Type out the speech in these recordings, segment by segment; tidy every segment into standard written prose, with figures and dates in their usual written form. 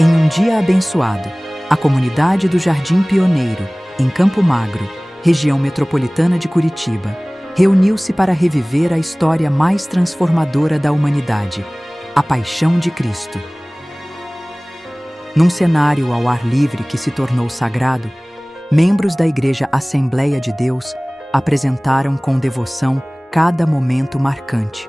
Em um dia abençoado, a comunidade do Jardim Pioneiro, em Campo Magro, região metropolitana de Curitiba, reuniu-se para reviver a história mais transformadora da humanidade, a Paixão de Cristo. Num cenário ao ar livre que se tornou sagrado, membros da Igreja Assembleia de Deus apresentaram com devoção cada momento marcante.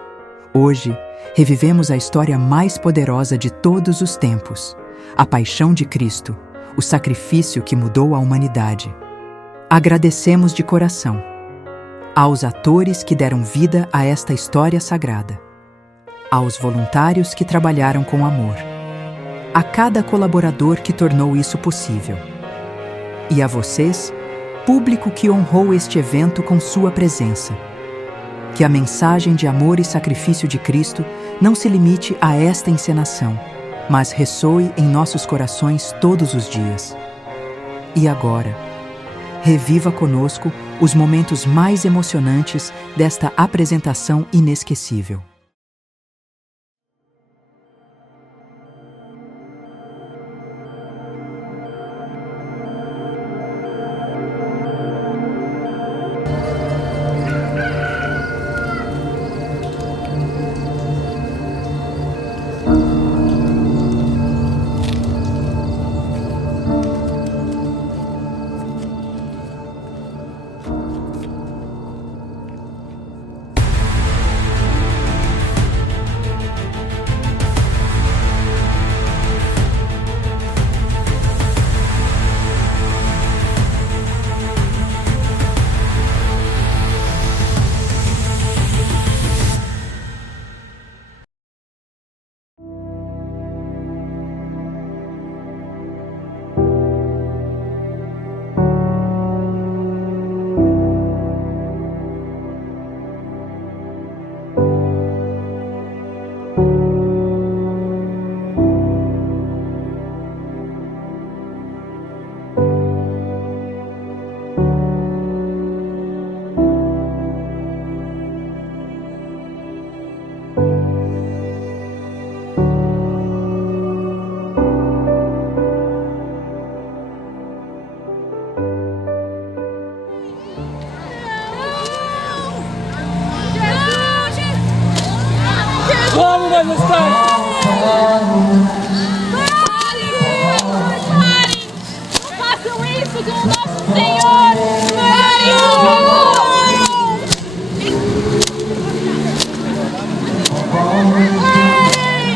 Hoje, revivemos a história mais poderosa de todos os tempos, a Paixão de Cristo, o sacrifício que mudou a humanidade. Agradecemos de coração aos atores que deram vida a esta história sagrada, aos voluntários que trabalharam com amor, a cada colaborador que tornou isso possível, e a vocês, público que honrou este evento com sua presença. Que a mensagem de amor e sacrifício de Cristo não se limite a esta encenação, mas ressoe em nossos corações todos os dias. E agora, reviva conosco os momentos mais emocionantes desta apresentação inesquecível. Vamos, majestade! Parem! Não façam isso com o nosso Senhor!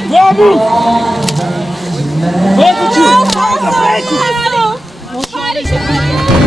Vamos! Vamos, tio! Vamos à frente! Parem!